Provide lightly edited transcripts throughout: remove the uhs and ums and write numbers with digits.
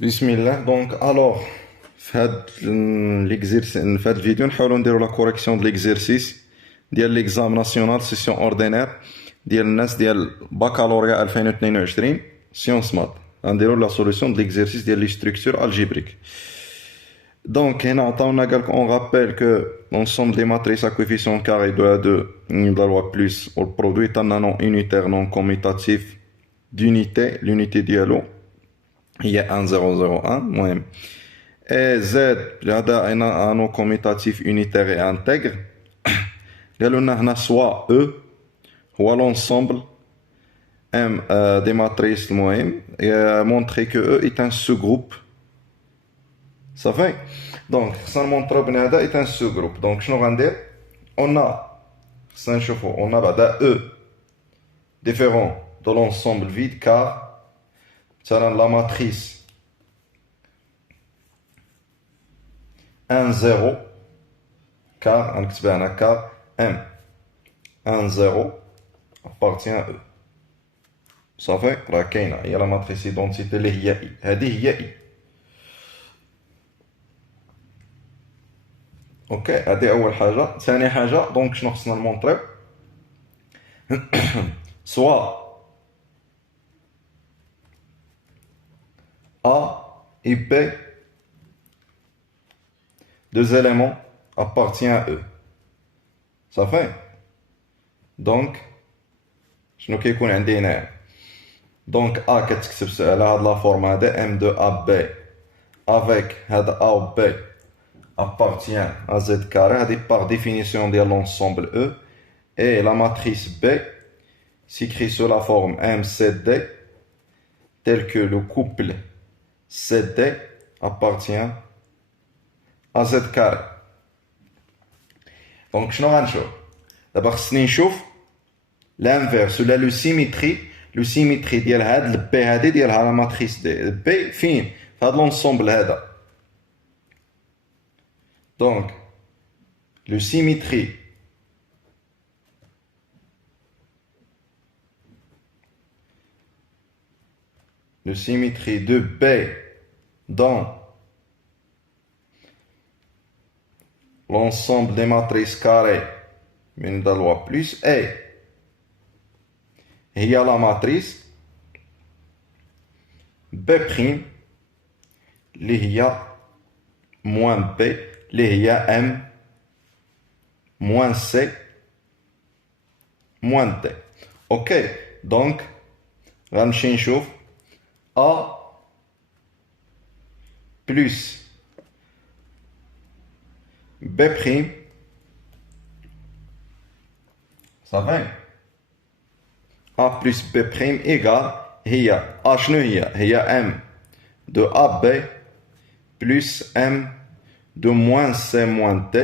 Bismillah. Donc, alors, l'exercice, fait vidéo, nous allons la correction de l'exercice de l'examen national session ordinaire de الناس ديال baccalauréat 2022 sciences maths. نديرو la solution de l'exercice de les structures algébriques. Donc, on rappelle que l'ensemble des matrices à coefficient carré de la 2 de la loi plus, ou le produit est un non unitaire non commutatif d'unité, l'unité dialogue. Il y a 1, 0, 0, 1, moins. Et Z, هذا un nom commutatif unitaire et intègre. قالوا لنا هنا soit E هو l'ensemble M des matrices المهم et montrer que E est un sous-groupe. Ça fait? Donc, ça montre que هذا est un sous-groupe. Donc, شنو غندير؟ On a, ça نشوفوا, on a بعدا E différent de l'ensemble vide car la matrice 1, 0, car, car M 1, 0 appartient à E. Ça fait, il y a la matrice identité اللي هي I. هذه هي I. اوكي هذه أول حاجة. ثاني حاجة دونك شنو خصنا نمونطريو soit A et B, deux éléments appartiennent à eux. Ça fait? Donc, شنو كيكون عندي هنا؟ Donc A كتكتب على هاد لا فورم هذا M de AB avec هذا A ou B appartient à Z carré, هذه par définition ديال l'ensemble E, et la matrice B s'écrit sous la forme MCD tel que le couple CD appartient à Z carré. Donc شنو غنشوف؟ دابا خصني نشوف l'inverse ولا لو سيميتري ديال هاد البي هادي ديالها لا ماتريس دي البي فين؟ في هاد لونسومبل هذا. دونك لو سيميتري de B dans l'ensemble des matrices carrées من la loi plus A هي la matrice B' اللي هي moins B اللي هي M moins C moins D. Ok, donc غنمشي نشوف A plus B', ça va? A plus B' égale A شنو هي M de AB plus M de moins C moins D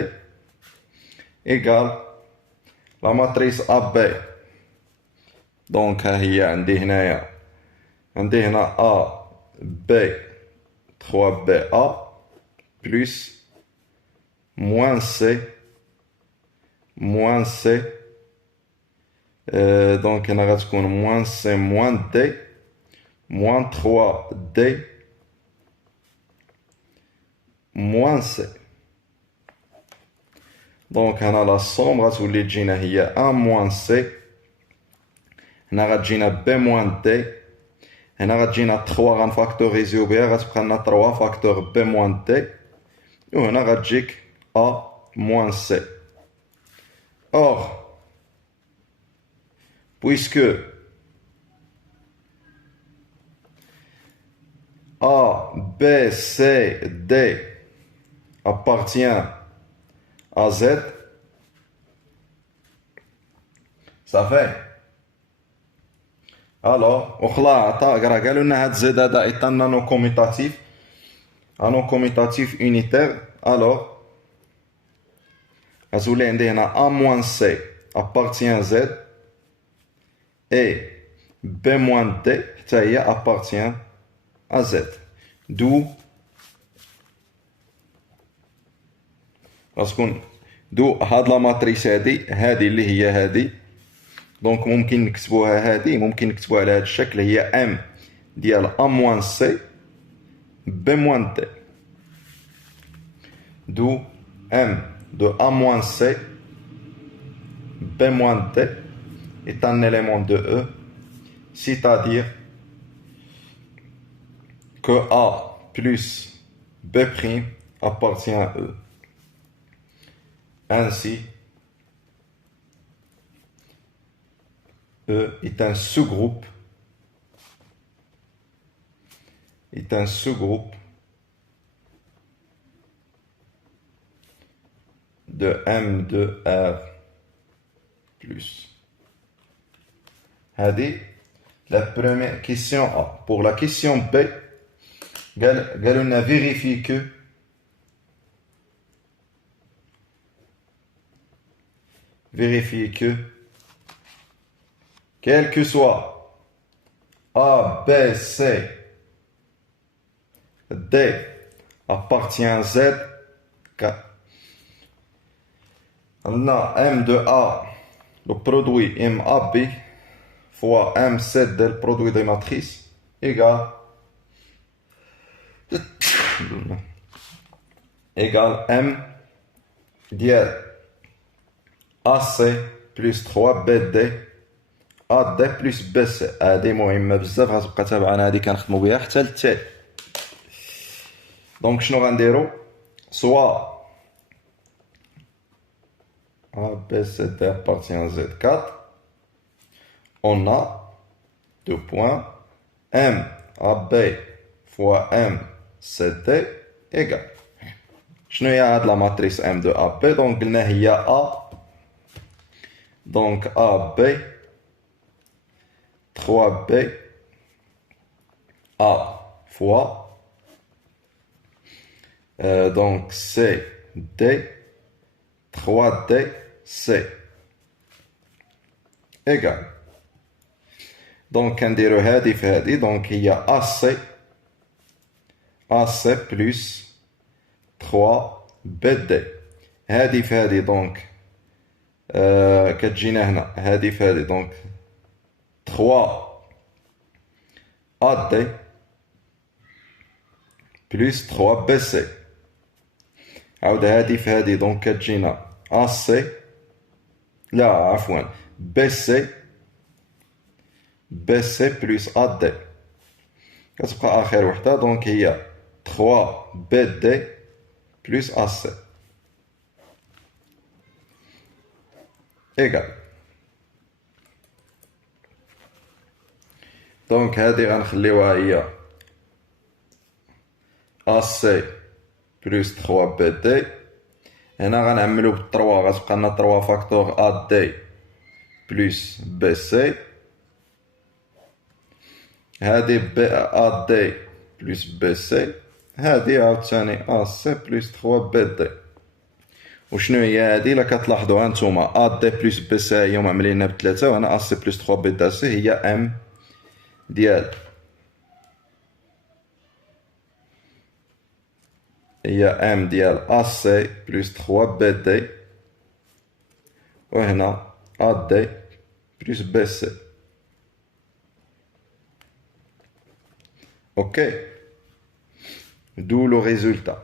égale la matrice AB. Donc هي عندي هنا A B 3BA plus moins C donc هنا غتكون moins C moins D moins 3D moins C. donc هنا la somme غتولي تجينا هي 1 moins C, هنا غتجينا B moins D, هنا غتجينا 3 غنفاكتوريزيو بها غتبقى لنا 3 فاكتور B moins D, وهنا غتجيك A moins C. Or, puisque A, B, C, D appartient à Z, ça fait. Alors, قالوا لنا هاد Z هذا est un non commutatif unitaire. Alors, غتولي عندي هنا A moins C appartient à Z et B moins D حتى هي appartient à Z. D'où هاد لا ماتريس هادي اللي هي هادي. دونك ممكن نكتبوها هادي، ممكن نكتبوها على هاد الشكل، هي M ديال A moins C B moins D. D'où M de A moins C, B moins D est un élément de E, c'est-à-dire que A plus B' appartient à E. Ainsi, E est un sous-groupe de M de R plus. Hadi, la première question A. Pour la question B, on a vérifié que quel que soit A, B, C, D appartient à Z, on a M de A, le produit MAB fois M7 le produit des matrices égale M dièle AC plus 3BD AD plus BC. هذه مهمة بزاف غتبقى تابعنا هذه كنخدمو بها حتى للتالي. دونك شنو غنديرو؟ soit ABCD appartient à Z4, on a deux points M AB fois M CD égale. شنو هي هاد la matrice M de AB؟ donc قلنا هي A, donc AB 3B A fois donc CD 3D C égale. donc نديرو هادي في هادي donc هي AC plus 3BD هادي في هادي donc كتجينا هنا هادي في هادي donc 3AD plus 3BC عاود هادي في هادي donc كتجينا AC لا عفوا BC plus AD كتبقى آخر وحدة donc هي 3BD plus AC égal. donc هادي غنخليوها هي AC plus 3BD هنا غنعملو ب3 غتبقى لنا 3 فاكتور AD plus BC هادي AD plus BC هادي عاوتاني AC plus 3BD وشنو هي هادي؟ إلا كتلاحظوا هانتوما AD plus BC هي معملينها ب3 وهنا AC plus 3BC هي M ديال M ديال AC plus 3BD وهنا AD plus BC. Ok, d'où le résultat.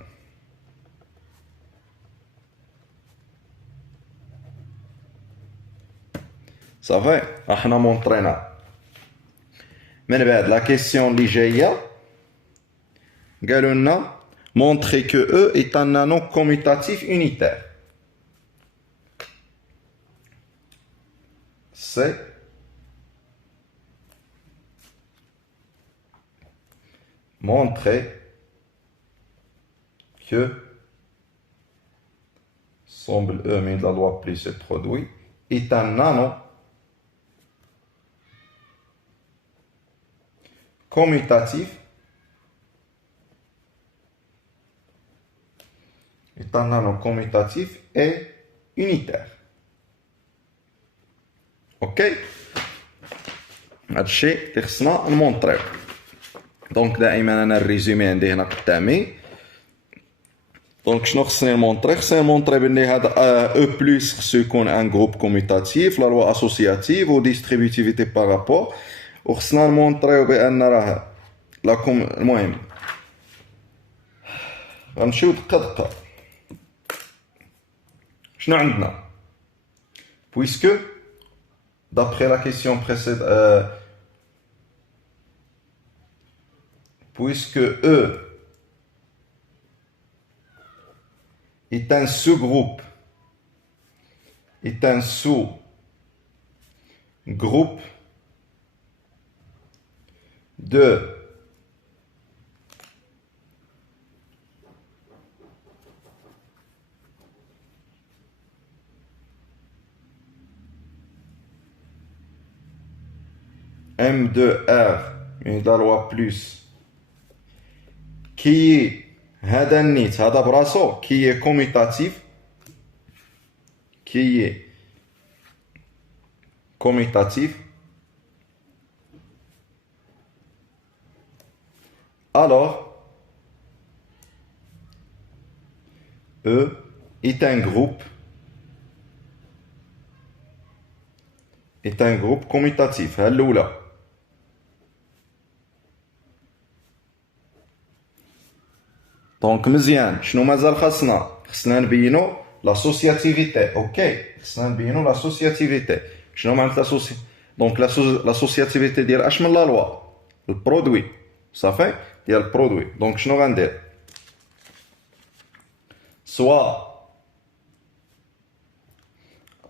Ça va? احنا مونطرينا من بعد la question اللي جايه قالوا لنا montrer que E est un anneau commutatif unitaire. C'est montrer que semble E mais la loi plus est produit est un anneau commutatif et unitaire. Ok, هادشي اللي خصنا نمونطريو. دونك دائما انا الريزومي عندي هنا قدامي. دونك شنو خصني نمونطري؟ خصني نمونطري بلي هذا او بلس خصو يكون ان جروب كوميتاتيف لا لوا اسوسياتيف و ديستريبيوتيفيتي بارابور، وخصنا نمونطريو بان راه المهم غنمشيو دقة دقة. شنو عندنا؟ Puisque, d'après la question précédente, puisque E est un sous-groupe, de M2R, une loi plus, qui est هذا النيت هذا براسو qui est commutatif, alors E est un groupe commutatif. هالأولى. دونك مزيان شنو مازال خصنا نبينو l'associativité. اوكي خصنا نبينو l'associativité. شنو معنات دونك l'associativité ديال اش من لا لوا البرودوي صافي ديال البرودوي. دونك شنو غندير؟ soit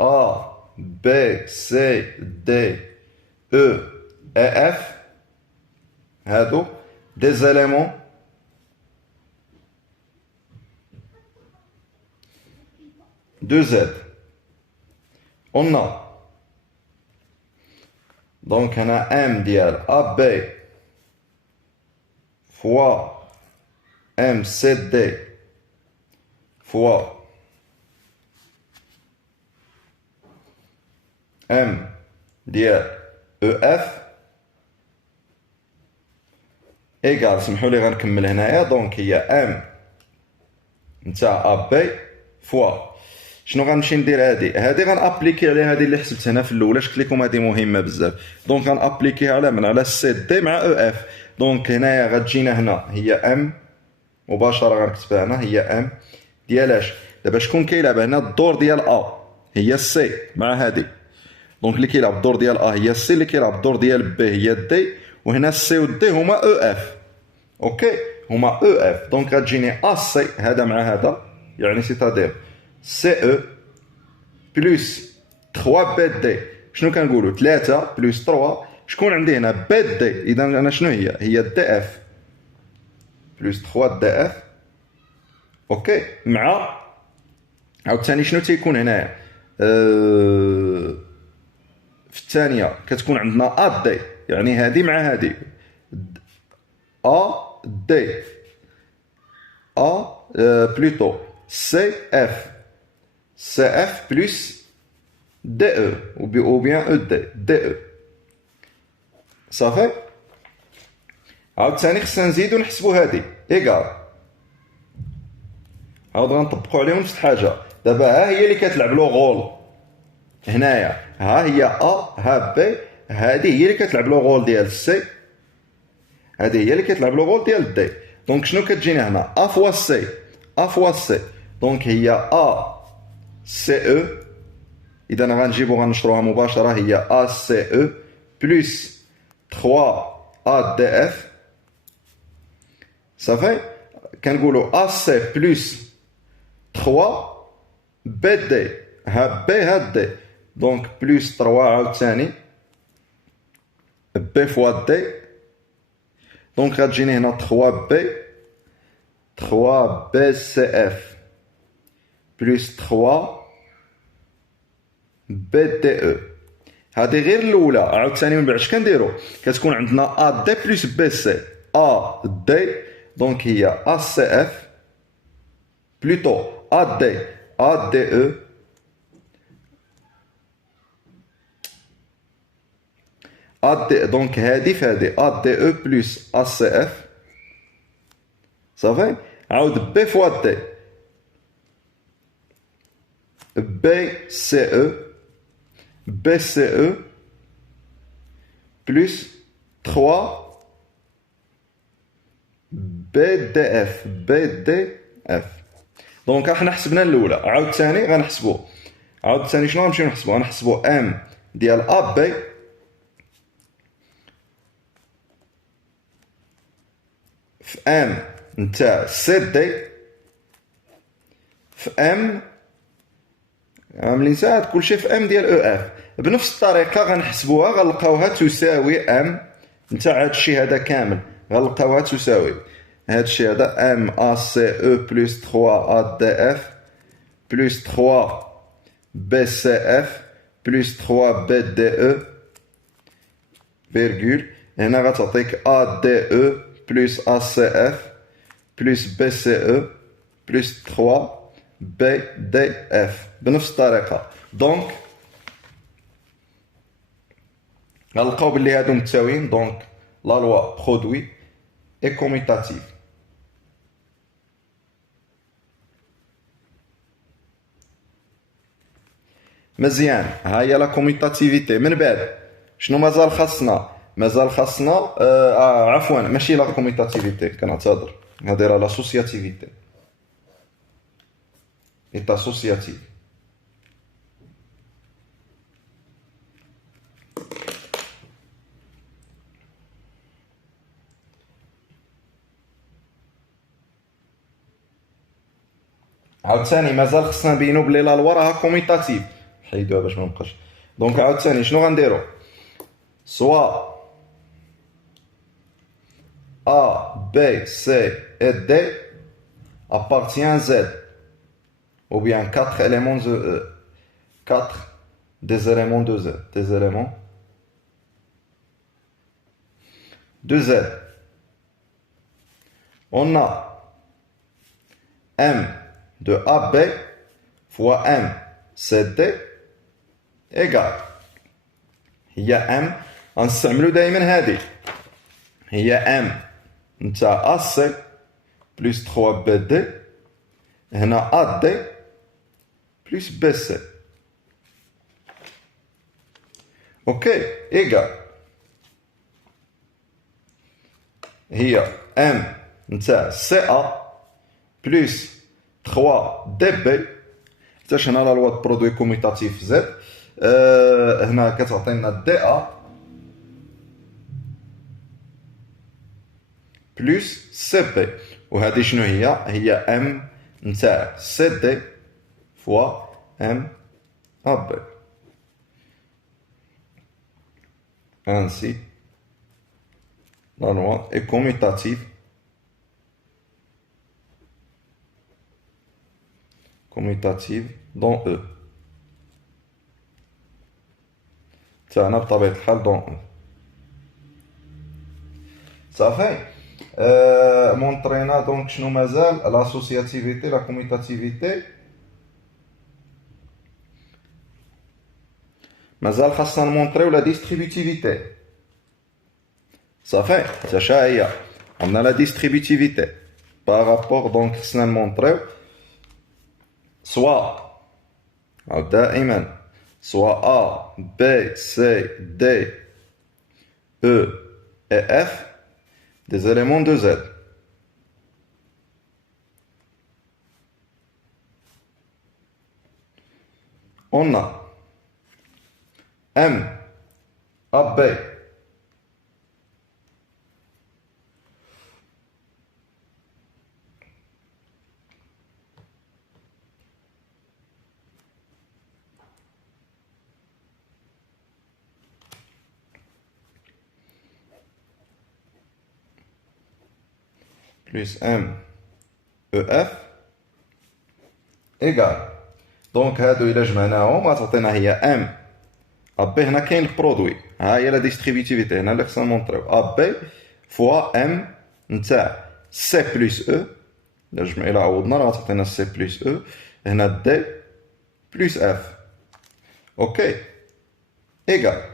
A B C D E et F هادو des éléments de Z. On a donc on a M ديال AB fois MCD fois M ديال EF égal. سمحوا لي غنكمل هنايا. دونك هي M نتاع AB فوا شنو غنمشي ندير؟ هادي غنابليكي عليها هادي اللي حسبت هنا في الاولى. قلت لكم هادي مهمه بزاف. دونك غنابليكيها على من على سي دي مع او اف. دونك هنايا غتجينا هنا هي ام مباشره غنكتبها هنا هي ام ديال اش. دابا شكون كيلعب هنا الدور ديال ا هي سي مع هادي. دونك اللي كيلعب الدور ديال ا هي سي، اللي كيلعب الدور ديال بي هي دي، وهنا السي و دي هما او اف. اوكي هما او اف. دونك غتجيني ا سي هذا مع هذا يعني سيتادير CE بلس 3 بي دي. شنو كنقولوا 3 بلس 3 شكون عندي هنا بي دي. اذا انا شنو هي دي اف بلس 3 دي اف. اوكي مع عاوتاني شنو تيكون هنايا في الثانيه كتكون عندنا ا دي يعني هذه مع هذه ا دي ا بلوتو سي اف plus DE ou bien ED DE صافي. عاوتاني خصنا نزيدو نحسبو هادي إيكال. عاود غنطبقو عليهم نفس الحاجة. دابا ها هي اللي كتلعب لو غول هنايا، ها هي A ها B، هادي هي اللي كتلعب لو غول ديال سي، هادي هي اللي كتلعب لو غول ديال دي. دونك شنو كتجينا هنا A فوا سي A فوا سي. دونك هي A CE. إذا غنجيبو غنشروها مباشرة هي ACE بلس 3 ADF صافي. كنقولو AC بلس 3 BD ها B ها D. دونك بلس 3 عاوتاني B فوا D. دونك غتجيني هنا 3 B 3 BCF بلس 3 BDE. هذه غير الاولى. عاوتاني من بعد اش كنديرو كتكون عندنا ا دي بلس بي سي ا دي. دونك هي ا سي اف بلوتو ا دي او ا دي. دونك هذه في هذه ا دي او بلس ا سي اف صافي. عاود بي فوا دي BCE plus 3 BDF اف. دونك احنا حسبنا الاولى، عاود ثاني غنحسبو، عاود ثاني شنو غنمشيو نحسبو؟ غنحسبو ام ديال ا بي في ام نتاع سي دي في ام عاملين ساعات كلشي في ام ديال او اف. بنفس الطريقه غنحسبوها، غنلقاوها تساوي ام نتاع هاد الشيء هذا كامل، غنلقاوها تساوي هاد الشيء هذا ام ا سي او بلس 3 ا دي اف بلس 3 بي سي اف بلس 3 بي دي او فيرغول. هنا غتعطيك ا دي او بلس ا سي اف بلس بي سي او بلس 3 بي دي اف بنفس الطريقه. دونك غنلقاو بلي هادو متساويين. دونك لا لوا برودوي اي كوميتاتيف. مزيان، ها هي لا كوميتاتيفيتي. من بعد شنو مازال خاصنا؟ مازال خاصنا عفوا ماشي لا كوميتاتيفيتي، كنعتذر، هادي راه لاسوسياتيفيتي، ايت اسوسياتيف. عاوتاني مازال خصنا نبينو بلي لا لوا راها كوميتاتيف، حيدوها باش ما نبقاش. دونك عاوتاني شنو غنديرو؟ سوا A, B, C et D appartient Z, ou bien 4 éléments de 4 des éléments de Z, des éléments de Z. On a M de AB fois M CD égale هي M. غنستعملو دايما هادي هي M نتاع AC plus 3BD هنا AD plus BC. اوكي ايكال هي M نتاع CA plus 3DB. حتىش هنا لا لوا برودوي كوميتاتيف زد. هنا كتعطينا DA بلس سي بي. وهذه شنو هي ام نتاع سي دي فوا ام ا بي. ainsi la loi est commutative dans E تاعنا بطبيعة الحال dans E. صافي. مونطرينا دونك شنو مازال؟ لاسوسياتيفيتي، لا كوميتاتيفيتي. مازال خاصنا نمونطريو لا ديستريبيتيفيتي. صافي. حتى شا هي عندنا لا ديستريبيتيفيتي بارابور. دونك خصنا نمونطريو سوا عاود دائما سوا A B C D E et F des éléments de Z. On a M AB plus M EF égal. دونك هادو إلا جمعناهم غتعطينا هي ام اب. هنا كاين البرودوي، ها هي لا ديستريبيتيفيتي هنا اللي خصنا نمونطريو. اب فوا ام نتاع سي بلس او. إلا عوضنا راه غتعطينا سي بلس او. هنا دي بلس اف. اوكي ايكال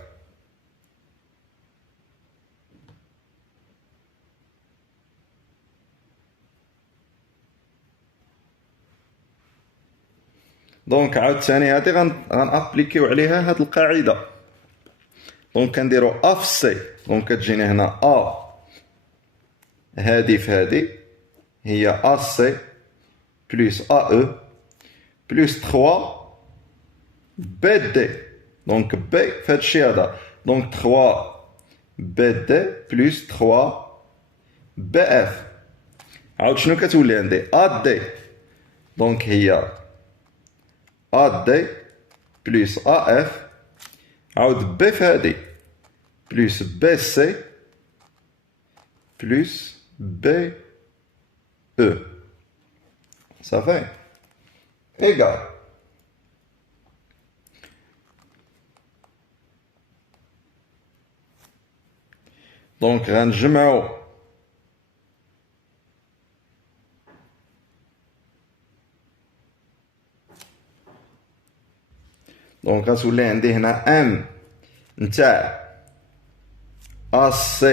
دونك عاوتاني هادي غنابليكيو عليها هاد القاعده. دونك كنديرو ا في سي. دونك كتجيني هنا ا هادي في هادي هي ا سي plus AE plus 3 BD. Donc B fait chiada. Donc 3 BD plus 3 BF. عاود شنو كتولي عندي AD. Donc هي AD plus AF عاود B فهادي plus BC plus BE. Ça fait égal. Donc غنجمعو دونك غتولي عندي هنا ام نتاع AC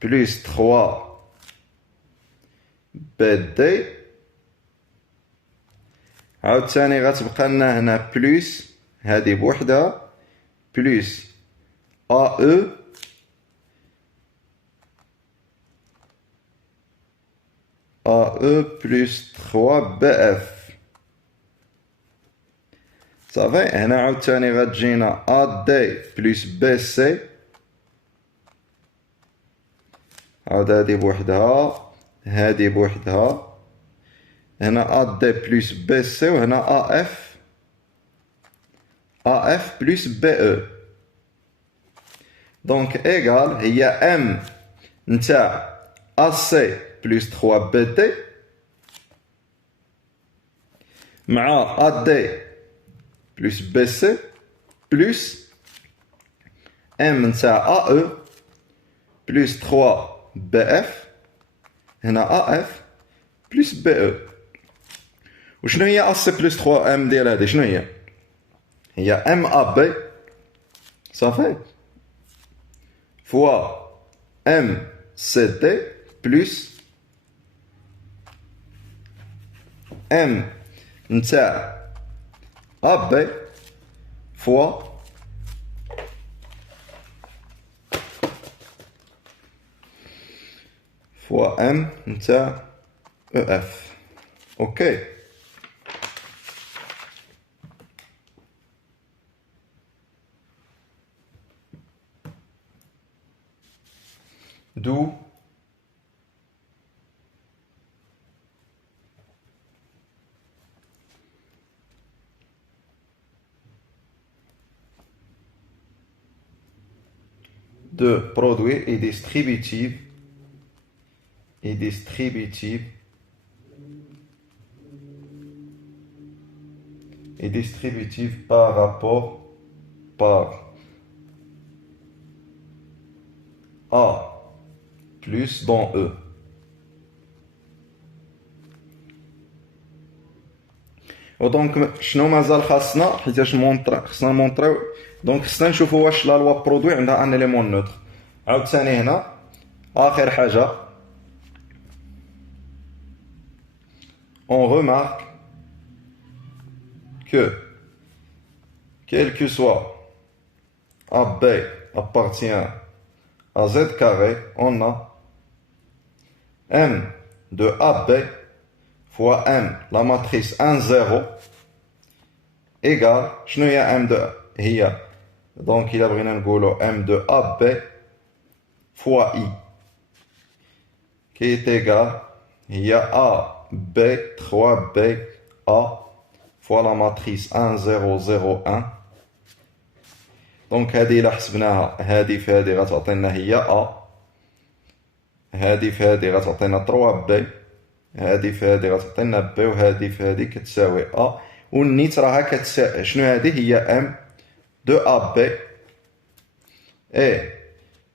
plus 3 BD عاوتاني غتبقى لنا هنا بلوس هادي بوحدها بلوس AE plus 3 BF. صافي هنا عاوتاني غتجينا AD plus BC عاود هادي بوحدها هادي بوحدها هنا AD plus BC وهنا AF plus BE. دونك ايغال هي M نتاع AC plus 3 BD مع AD plus BC plus M نتاع AE plus 3 BF هنا AF plus BE. وشنو هي AC plus 3 M ديال هادي شنو هي MAB صافي fois MCD plus M نتاع AB fois M نتاع EF. اوكي d'où de produits et distributive par rapport par A plus dans E. ودونك شنو مازال خاصنا حيتاش خصنا نمونطريو دونك خصنا نشوفوا واش لا لوا برودوي عندها ان اليمون نوتر. عاوتاني هنا اخر حاجه on remarque que quel que soit AB appartient à Z carré, on a M de AB fois M, la matrice 1, 0, égale, شنو هي M de هي donc il a بغينا نقولو M de AB fois I qui est égal هي AB 3B A fois la matrice 1, 0, 0, 1. دونك هادي إلا حسبناها هادي في هادي غتعطينا هي A هادي في هادي غتعطينا 3B هادي في هادي غتعطينا B وهادي في هادي كتساوي A والنيت راها كتساوي شنو هادي هي M de AB et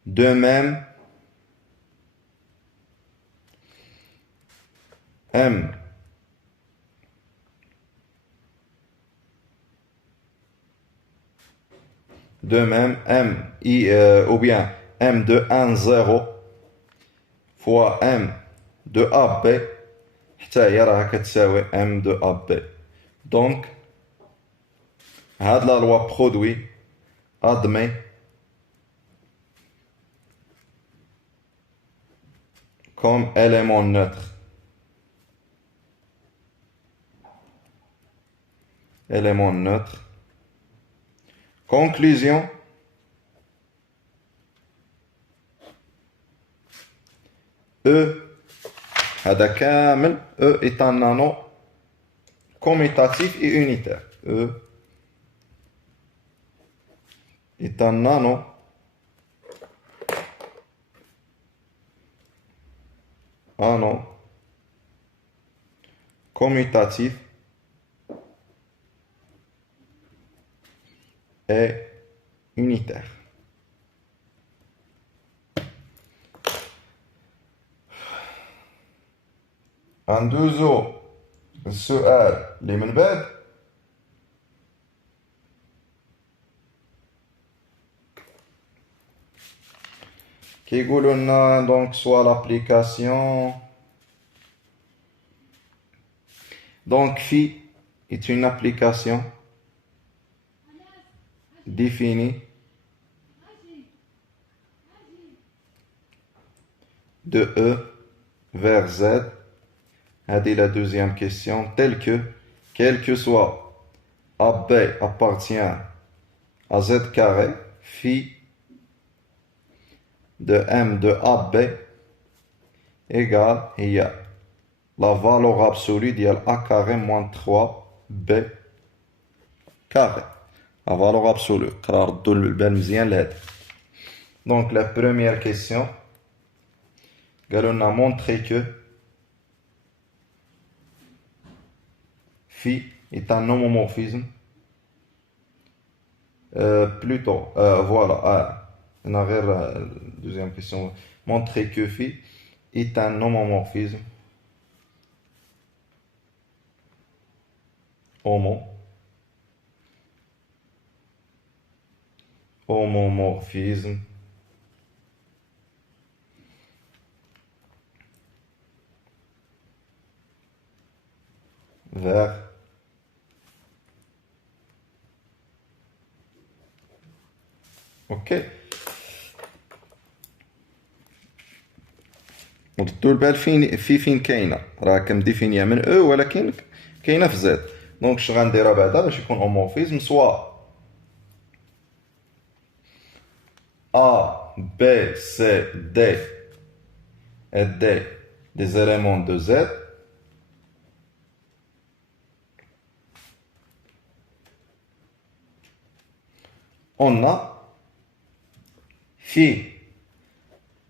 de même M de même M ou bien M de 1, 0 fois M de AB حتى هي راها كتساوي M de AB. Donc هاد la loi produit admet comme élément neutre élément neutre. Conclusion. E, هذا كامل E est un nano commutatif et unitaire. E est un nano commutatif et unitaire. ندوزو السؤال اللي من بعد. كيقولوا لنا دونك سوا l'application. Donc phi est une application définie de E vers Z. C'est la deuxième question, telle que, quel que soit AB appartient à Z carré, phi de M de AB égale, il y a la valeur absolue de A carré moins 3B carré. La valeur absolue. Donc la première question, on a montré que phi est un homomorphisme. Plutôt, voilà, on a la deuxième question. Montrer que phi est un homomorphisme. Homomorphisme vers OK. ودور بال فين كاينه راه كنديفينيها من او ولكن كاينه في زد. دونك اش غنديرها بعدا باش يكون اومورفيزم سوا A, B, C, D et D des éléments de Z. On a phi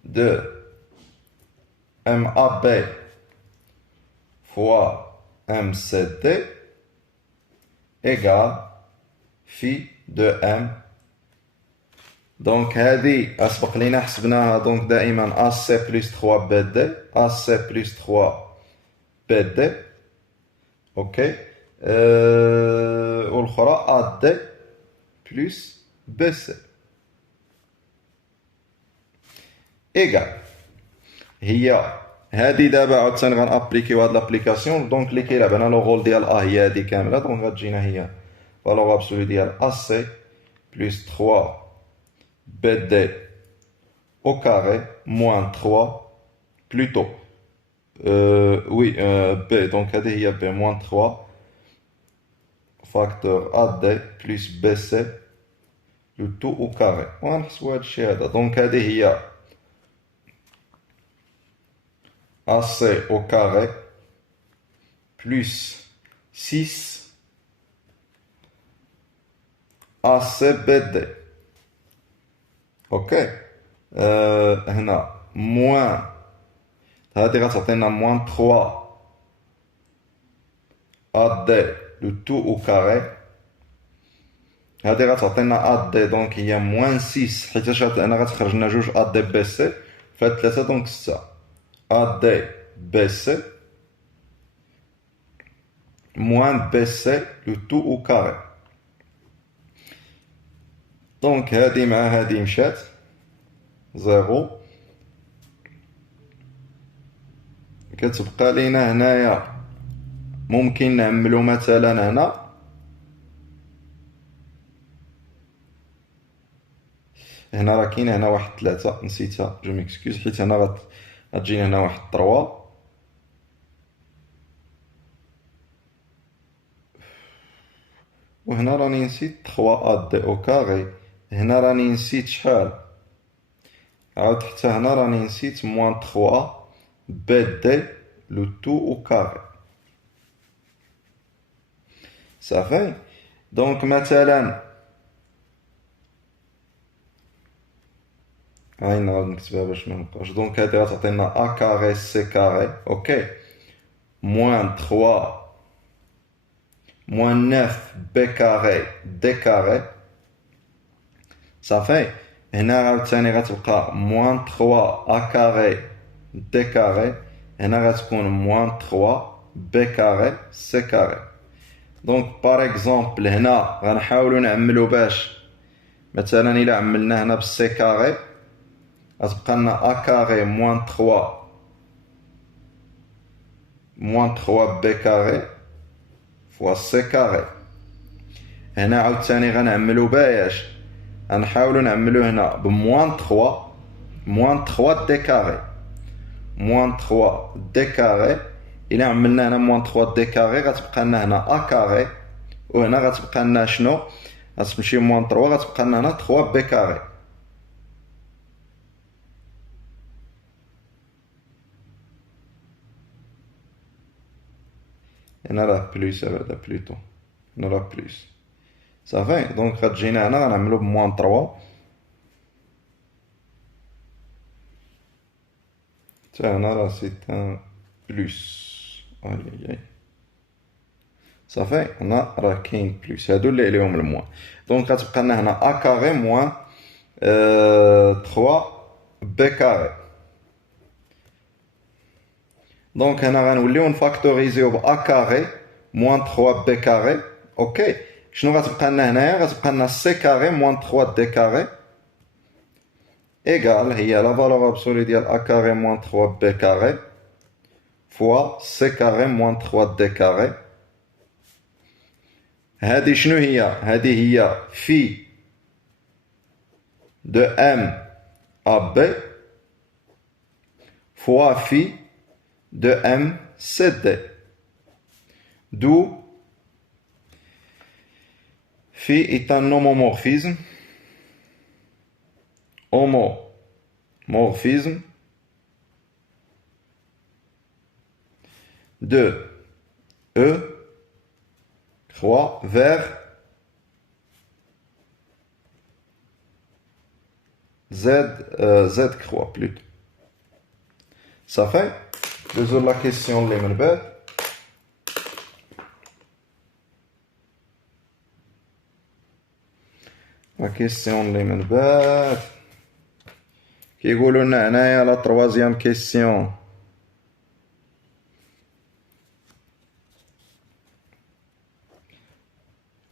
de MAB fois MCD égale phi de M. Donc هذه أسبق لينا حسبناها دونك دائما AC plus 3 BD AC plus 3 BD OK والأخرى AD plus BC égal هي هذه دابا عاوتاني غنابليكيو هاد لابليكاسيون دونك اللي كيلعب هنا لو رول ديال A هي هادي كاملة دونك غتجينا هي فالور ابسولو ديال AC plus 3 BD au carré moins 3 plutôt B donc هذه هي B moins 3 facteur AD plus BC le tout au carré ونحسبوا هادشي هذا دونك هذه هي AC au carré plus 6 ACBD اوكي هنا موان هذه غتعطينا موان 3 AD لو تو او كاري هذه غتعطينا AD دونك هي موان 6 حيت انا غتخرج لنا جوج AD بي سي فهاد 3 دونك 6 AD بي سي موان بي سي لو تو او كاري دونك هادي مع هادي مشات زيرو كتبقى لينا هنايا ممكن نعملو مثلا هنا راه كاين هنا واحد 3 نسيتها جو ميكسكوز حيت هنا غتجينا هنا واحد 3 وهنا راني نسيت 3 دي او كاري. هنا راني نسيت شحال، عاود حتى هنا راني نسيت موان 3 بي دي لو تو او كاري. صافي. دونك مثلا هاي نعاود نكتبها باش ما نبقاش. دونك هادي غتعطينا ا كاري سي كاري، اوكي، موان 3 moins 9 b carré d carré. صافي. هنا عاوتاني غتبقى moins 3 a carré d carré. هنا غتكون moins 3 b carré c carré. دونك بار اكزومبل هنا غنحاولو نعملو باش مثلا الى عملنا هنا بالسي كاري غتبقى لنا a carré moins 3 b carré فوا سي كاري. هنا عاوتاني غنعملو باش غنحاولو نعملو هنا بموان 3 موان 3 دي كاري. موان 3 دي كاري الى عملنا هنا موان 3 دي كاري غتبقى لنا هنا ا كاري، وهنا غتبقى لنا شنو؟ غتمشي موان 3 غتبقى لنا هنا 3 بي كاري. هنا راه بلوس هذا بلوتو، هنا راه بلوس. صافي. دونك غتجينا هنا غنعملو بموان 3 حتى هنا راه سيت ان بلوس. اي صافي. هنا راه كاين بلوس، هادو اللي عليهم الموان. دونك غتبقى لنا هنا ا كاري موان 3 بي كاري. دونك هنا غنوليو نفاكتوريزيو ب ا كاري موان 3 بي كاري، اوكي. شنو غتبقى لنا هنايا؟ غتبقى لنا سي كاري موان 3 دي كاري ايغال هي لا فالور ابسولي ديال ا كاري موان 3 بي كاري فوا سي كاري موان 3 دي كاري. هادي شنو هي؟ هادي هي في دو ام ا بي فوا في دو ام سي دي. دو phi est un homomorphisme. Homomorphisme de E croix vers Z croix plutôt. Ça fait résoudre la question de l'Emenbet. La question de l'Emenbet. كيقولوا لنا هنايا لا تروازيام كيسيون.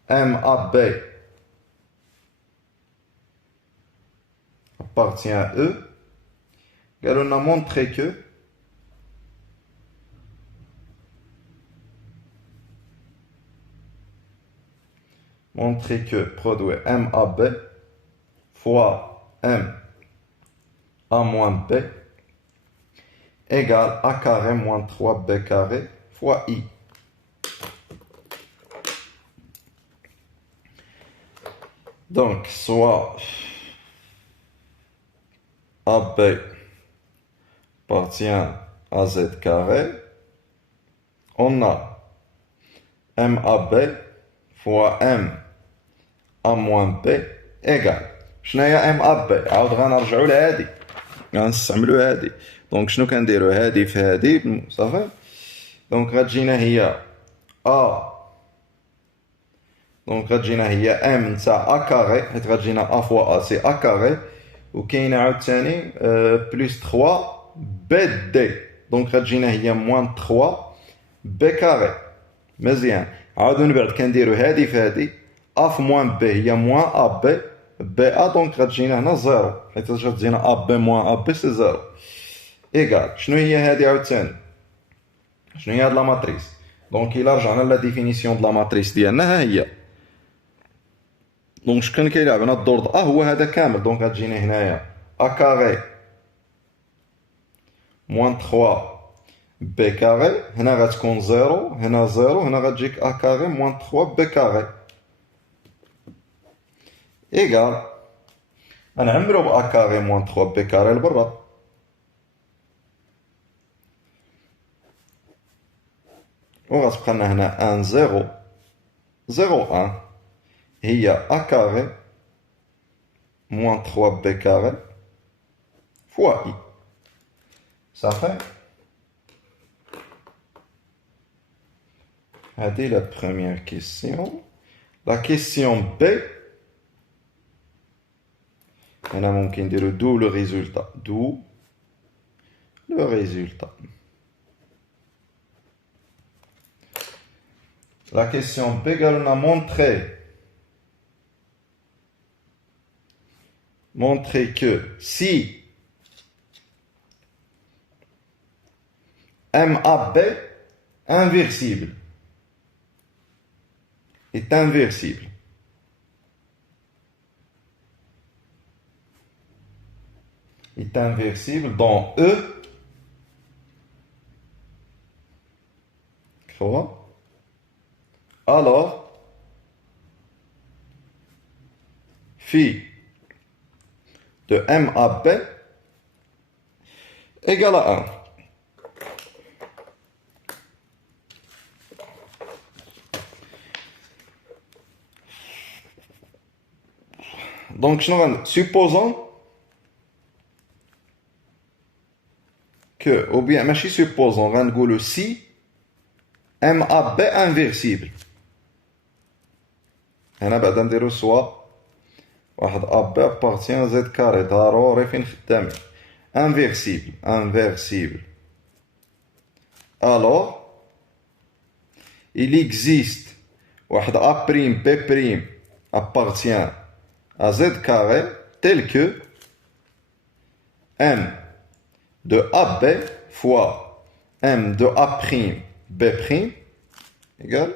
MAB appartient à E. قالوا لنا montrer que produit MAB fois M A moins B égale A carré moins 3B carré fois I. Donc, soit AB appartient à Z carré, on a MAB fois M A moins B égale. شنو هي ام اب؟ عاود غنرجعوا لهادي غنستعملوا هادي. دونك شنو كنديروا؟ هادي في هادي صافي. دونك غتجينا هي ا، دونك غتجينا هي ام نتاع ا كاري حيت غتجينا ا فوا ا سي ا كاري، وكاينه عاوتاني بلس 3 بي دي. دونك غتجينا هي موان 3 بي كاري. مزيان. عاودو من بعد كنديروا هادي في هادي ا في موان بي هي موان ا بي بي ا. دونك غتجينا هنا زيرو حيت غتجينا ا بي موان ا بي سي زيرو ايغال. شنو هي هادي عاوتاني؟ شنو هي هاد لا ماتريس؟ دونك الا رجعنا لا ديفينيسيون د لا ماتريس ديالنا ها هي. دونك شكون كيلعب هنا الدور د ا هو هذا كامل. دونك غتجينا هنايا ا كاري موان 3 بي كاري. هنا غتكون زيرو، هنا زيرو، هنا غتجيك ا كاري موان 3 بي كاري. égal. غنعملو ب A carré moins 3B carré لبرا. وغتبقى لنا هنا 1 0 0 1 هي A carré moins 3B carré fois I. Ça fait هذه la première question. La question B, هنا ممكن نديرو d'où le résultat. D'où le résultat. La question B, on a montré que si MAB inversible est inversible, dans E, alors phi de MAB égale à 1. Donc, supposons que, ou bien, supposons, on si MAB inversible. هنا بعد نديرو soit واحد AB appartient à Z carré ضروري فين خدامين. Inversible. Alors, il existe واحد A', B' appartient à Z carré tel que M de AB fois M de A' B' égale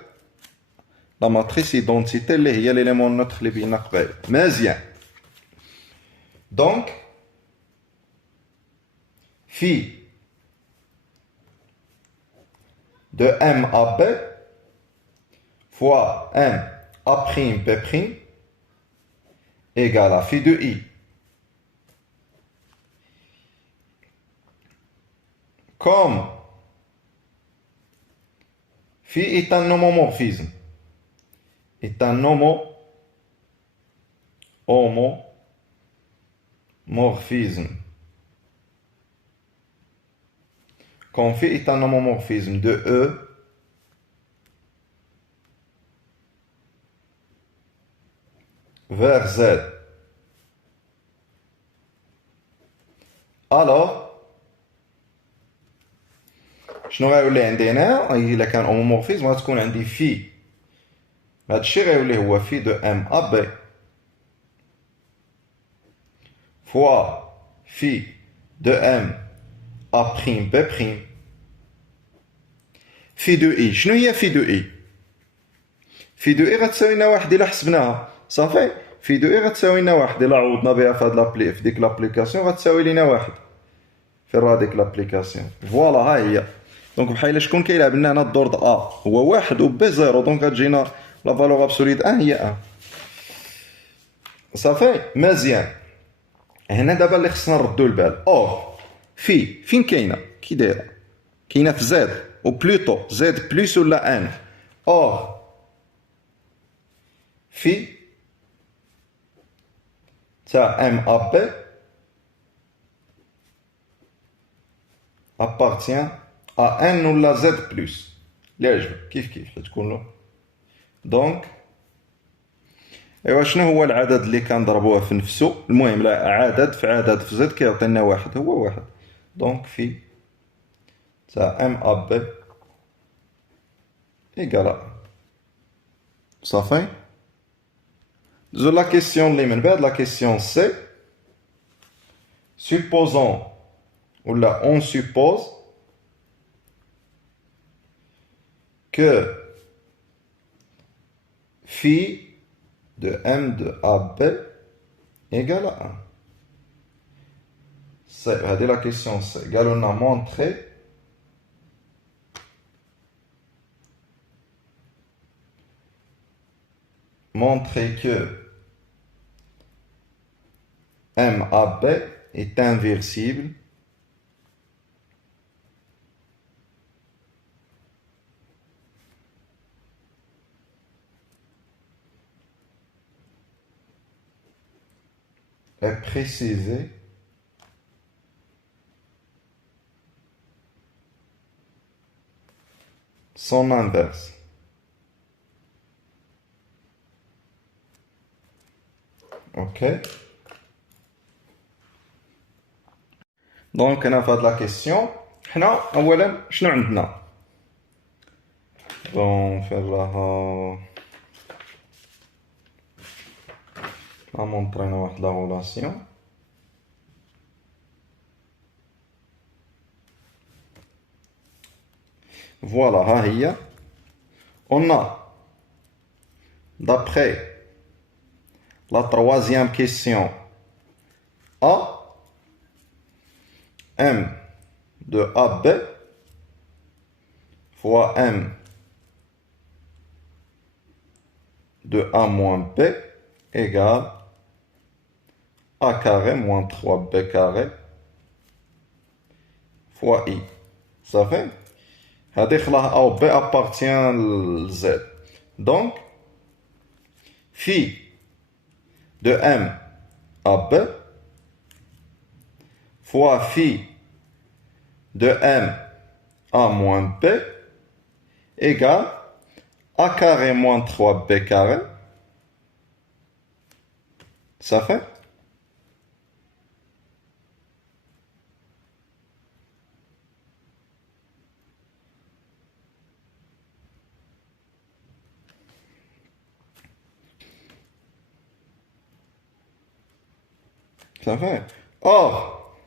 la matrice identité اللي هي l'élément neutre اللي بينا قبل. مزيان. Donc phi de M à B fois M A' B' égale à phi de I. Comme phi est un homomorphisme, Comme phi est un homomorphisme de E vers Z, alors شنو غيولي عندي هنا؟ إلا كان homomorphisme غتكون عندي phi هادشي غيولي هو phi de M à B fois phi de M A' B'. phi de I. شنو هي phi de I؟ phi de I غتساوي لنا واحد إلا حسبناها صافي. phi de I غتساوي لنا واحد إلا عوضنا بها في ديك لابليكاسيون غتساوي لنا واحد في هذيك لابليكاسيون. فوالا ها هي. دونك بحال شكون كيلعب لنا هنا الدور د A هو واحد و B زيرو، دونك غتجينا لا فالور ابسوليد 1 هي 1 صافي. مزيان. هنا دابا اللي خصنا نردو البال فين كاينه كي دايره؟ كاينه في زد و بلوتو زد بلس ولا ان. في تاع ام ا بي appartient à n ولا z بلس اللي عجبك كيف تكون له. دونك ايوا شنو هو العدد اللي كنضربوه في نفسه؟ المهم لا عدد في زد كيعطينا واحد هو واحد. دونك في تاع ام ا بي ايكال صافي. ندوزو لا كيسيون اللي من بعد لا كيسيون سي. supposons oula on suppose que phi de M de AB égale à 1. C'est la question C. Égale on a montré que MAB est inversible et préciser son inverse. Ok. Donc, on a fait la question. Now, أولاً شنو عندنا؟ Bon, faire la montrer واحد la relation. Voilà, ها هي. On a, d'après la troisième question, A, M de AB fois M de A moins B égale A carré moins 3B carré fois I. Ça fait? A ou B appartient à Z. Donc, phi de M à B fois phi de M à moins B égale A carré moins 3B carré. Ça fait? Ça fait? Or,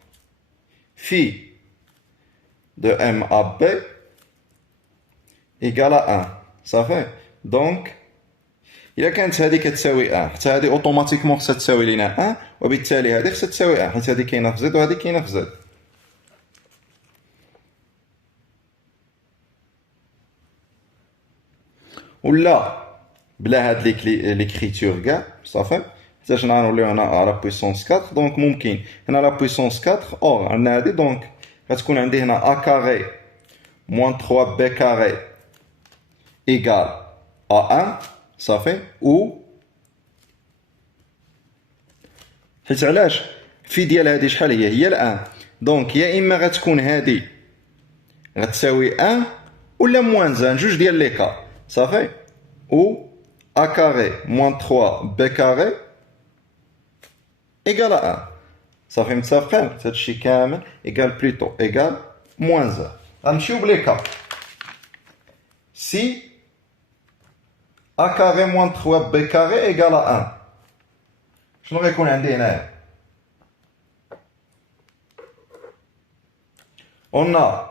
phi de M à B égale à 1. Ça fait? Donc, إذا كانت هذه كتساوي 1 حتى هذه اوتوماتيكمون خصها تساوي لينا 1 وبالتالي هذه خصها تساوي 1 حيت هذه كاينه في زد وهذه كاينه في زد. ولا بلا هاد ليكريتور كاع صافي حتى نوليو هنا على بويسونس 4 دونك ممكن هنا لا بويسونس 4 اور عندنا هادي دونك غتكون عندي هنا ا كاري موان 3 بي كاري ايكال ا 1 صافي او حيت علاش في ديال هادي شحال هي الان دونك يا اما غتكون هادي غتساوي 1 ولا موان 1 جوج ديال لي كا صافي ou a carré moins 3b carré égale à 1. Ça fait متفقين هادشي كامل égal plutôt égal moins 1. غنمشيو بلي كا. Si a carré moins 3b carré égale à 1 شنو غيكون عندي هنايا؟ On a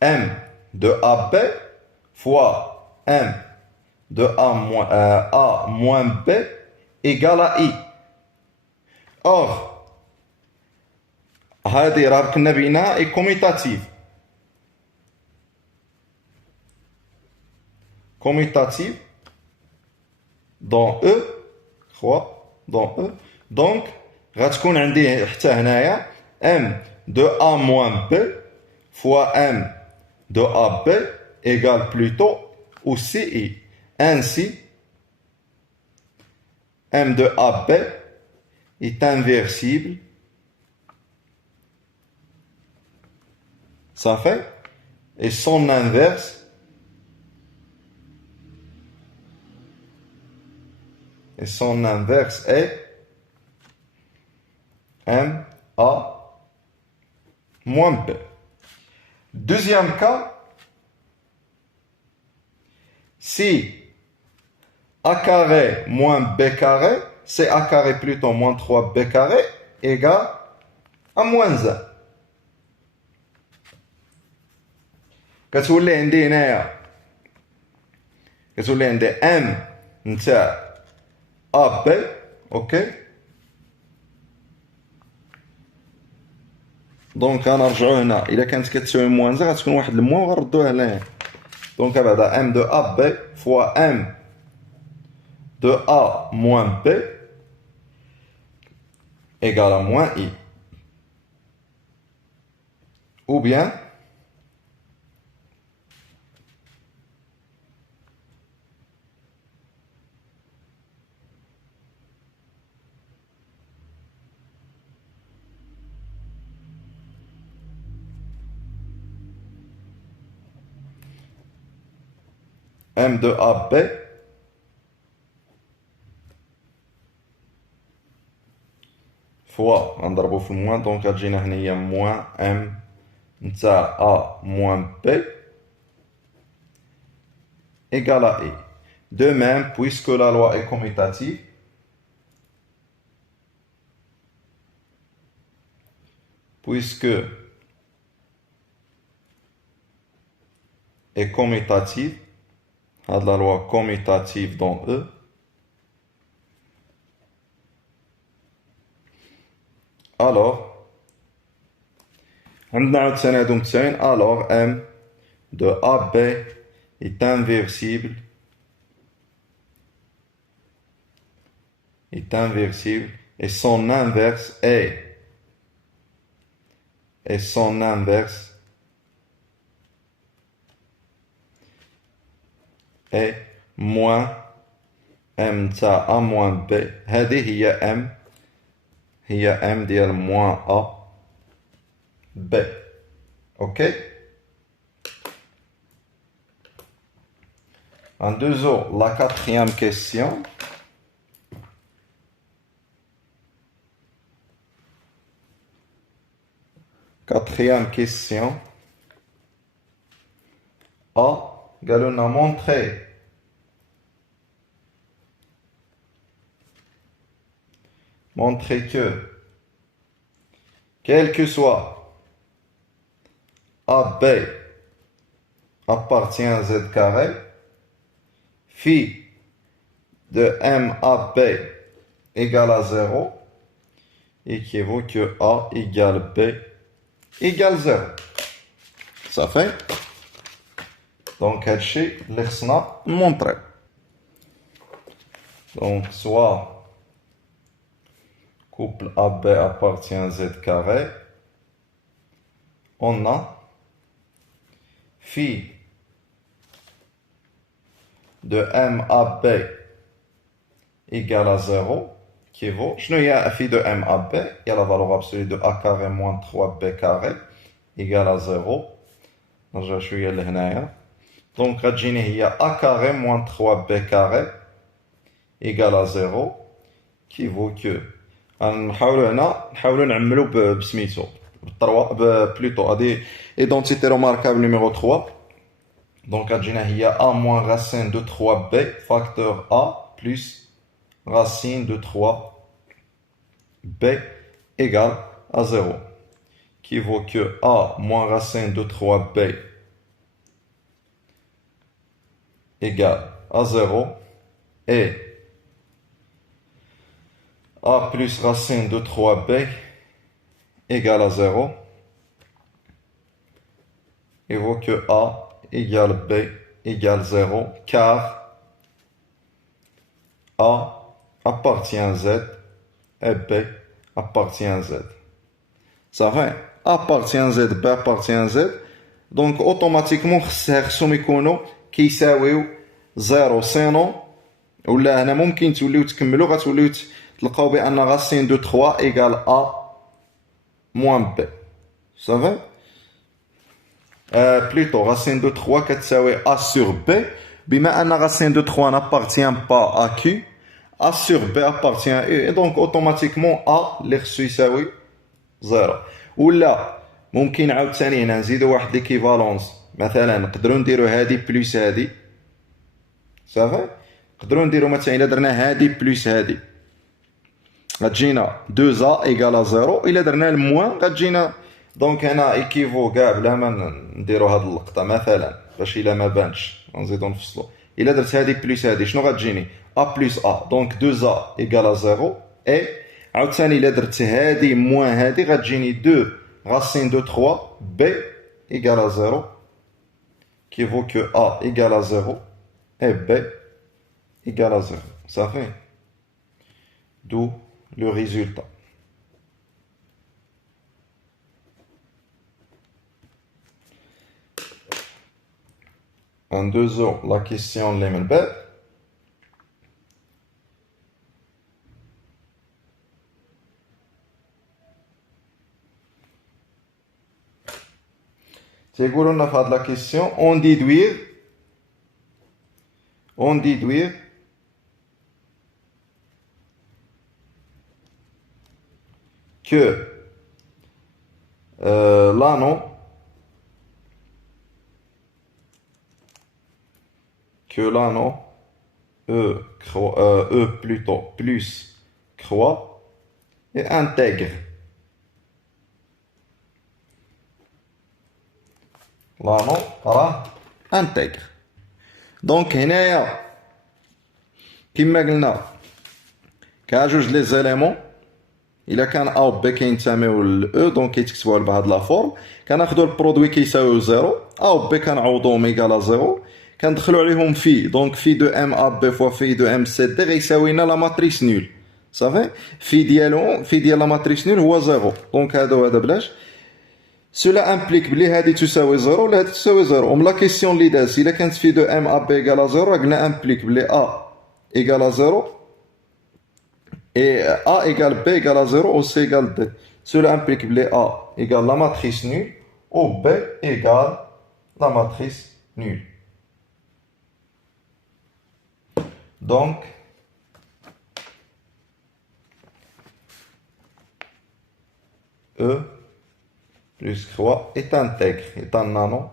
M de AB fois M de A moins B égale à I. Or, هذه راه كنا بينها est commutative. Commutative dans E, dans E. Donc, غتكون عندي حتى هنايا M de A moins B fois M de AB égale plutôt aussi I. Ainsi, M de AB est inversible. Ça fait? Et son inverse est M A moins B. Deuxième cas, si A carré moins B carré, c'est A carré plutôt moins 3B carré égale à moins 1. كتولي عندي هنايا كتولي عندي M نتاع AB اوكي دونك غنرجعو هنا الا كانت كتساوي موان 1 غتكون واحد الموا وغنردوها هنايا دونك بعدا M de AB fois M de A moins B égale à moins I. Ou bien, M de A, B fois, نضربو في الموان, donc غتجينا هنايا moins M نتاع A moins B égale à I. De même, puisque la loi est commutative, puisque est commutative, a de la loi commutative dans E, alors, alors M de AB est inversible, et son inverse est moins M تاع A moins B. هذه هي M ديال moins A B. Ok? En deuxième, la quatrième question. Quatrième question. A, Galon a montré que, quel que soit AB appartient à Z carré, phi de MAB égale à 0, équivaut que A égale B égale 0. Ça fait? Donc, هادشي اللي خصنا نمونطري. Donc, soit couple AB appartient à Z carré, on a phi de MAB égale à 0, qui vaut, je n'ai pas phi de MAB, il y a la valeur absolue de A carré moins 3B carré égale à 0. Donc, je vais aller là. Donc, il y a A carré moins 3B carré égale à 0, qui vaut que, نحاولوا نعملوا بسميتو plutôt هذه identité remarquable numéro 3. Donc il y a A moins racine de 3B facteur A plus racine de 3B égale à 0, qui vaut que A moins racine de 3B égale à 0 et A plus racine de 3B égale à 0, et vaut que A égale B égale 0, car A appartient à Z et B appartient à Z. Ça va? A appartient à Z, B appartient à Z, donc automatiquement خصهم يكونوا كيساويو 0, sinon ولا هنا ممكن توليو تكملوا غتوليو تلقاو بان racine de 3 égale A moins B. Ça va? Plutôt, racine de 3 كتساوي A sur B. بما أن racine de 3 n'appartient pas à Q, A sur B appartient à U. Et donc, automatiquement, A اللي خصو يساوي 0. ولا ممكن عاوتاني هنا نزيدو واحد l'équivalence. مثلا نقدروا نديرو هادي بلوس هادي. صافي؟ نقدروا نديرو مثلا إلا درنا هادي بلوس هادي غتجينا 2A égale à 0. إلا درنا الموان غتجينا دونك هنا ايكيفو كاع بلا ما نديرو هاد اللقطة. مثلا باش إلا ما بانش نزيدو نفصلو. إلا درت هادي بلوس هادي شنو غتجيني؟ A plus A. دونك 2A égale à 0. Et عاوتاني إلا درت هادي موان هادي غتجيني 2 racine de 3 B égale à 0, qui vaut que A égale à 0 et B égale à 0. Ça fait. D'où le résultat. En deuxième, la question les mêmes. C'est quoi on a fait la question? On déduire que l'anneau E plutôt plus croix et intègre. L'anneau intègre. Donc هنايا كما قلنا كاع جوج لي زيليمون الا كان ا و بي كينتميو ل او دونك كيتكتبوا بهاد لا فورم كناخذوا البرودوي كيساويو زيرو ا و بي كنعوضوهم ايكالا زيرو كندخلوا عليهم في دونك في دو ام ا بي فوا في دو ام سي دي غيساوي لنا لا ماتريس نول صافي في ديال لا ماتريس نول هو زيرو دونك هذا بلاش Cela implique بلي هذه تساوي زيرو ولا هذه تساوي زيرو لا كيسيون اللي داز الا كانت في دو ام ا بي ايكالا زيرو قلنا امبليك بلي ا ايكالا زيرو et A égale B égale à 0 ou C égale D. Cela implique que A égale la matrice nulle ou B égale la matrice nulle. Donc, E plus 3 est intègre, est un nano.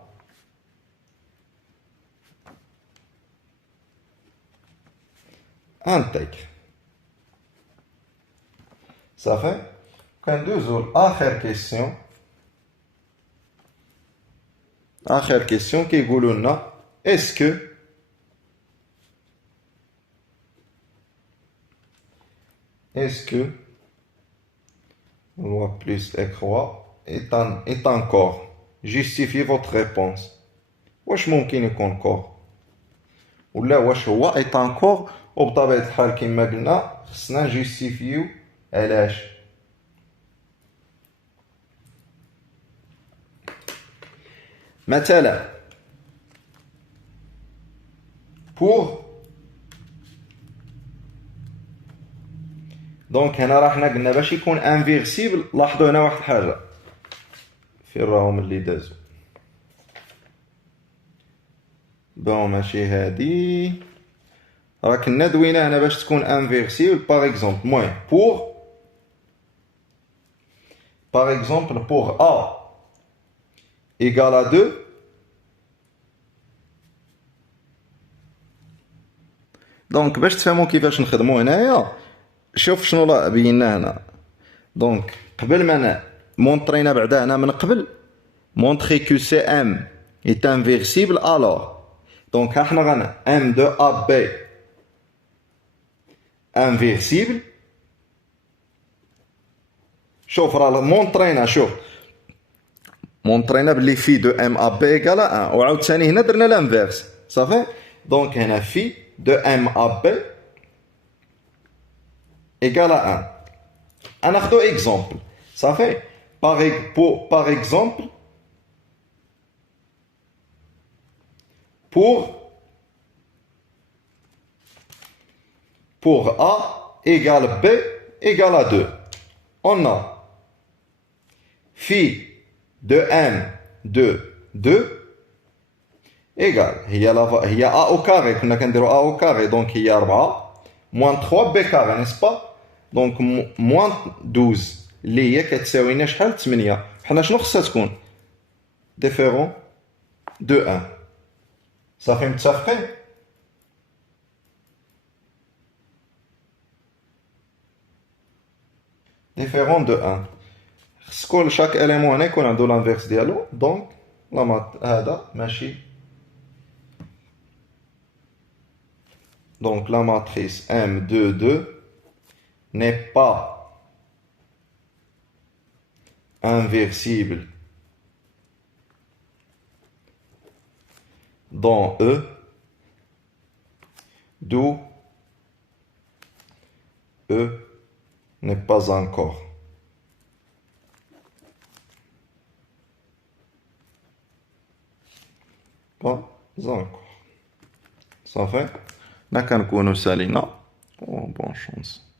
Intègre. Ça fait qu'un deuxième آخر question qui يقولوا لنا est-ce que loi plus et croix est encore justifiez votre réponse واش ممكن يكون كور ولا واش هو est encore وبطبيعة الحال كما قلنا خصنا نجيستيفيو علاش مثلا pour دونك هنا راه حنا قلنا باش يكون انفيرسيبل لاحظوا هنا واحد الحاجه فين راهم اللي دازو بون ماشي هادي راه كنا دوينا هنا باش تكون انفيرسيبل باغ اكزومبل المهم par exemple pour A égale à 2 دونك باش تفهموا كيفاش نخدموا هنايا شوف شنو لا بينا هنا دونك قبل ما مونطرينا بعدا هنا من قبل montrer que CM est inversible alors donc احنا غانا M de AB inversible شوف راه مونطرينا بلي في دو ام ا بي ايكال 1 وعاود ثاني هنا درنا لانفيرس صافي دونك هنا في دو ام ا بي ايكال 1 ناخذ اكزومبل صافي par exemple pour A égale B égale à 2 on a phi de m de 2 égale هي A au carré كنا كنديرو A au carré donc هي 4 moins 3 B carré n'est-ce pas donc moins 12 اللي هي كتساوي لنا شحال 8 حنا شنو خصها تكون ديفيرون دو 1 صافي متفقين ديفيرون دو 1 خص كل شاك اليمون هنا يكون عنده لانفيرس ديالو دونك هذا ماشي donc la matrice M22 n'est pas inversible dans E, d'où E n'est pas encore. Pas encore. Ça fait. N'a qu'un coup nous salina. Oh, bonne chance.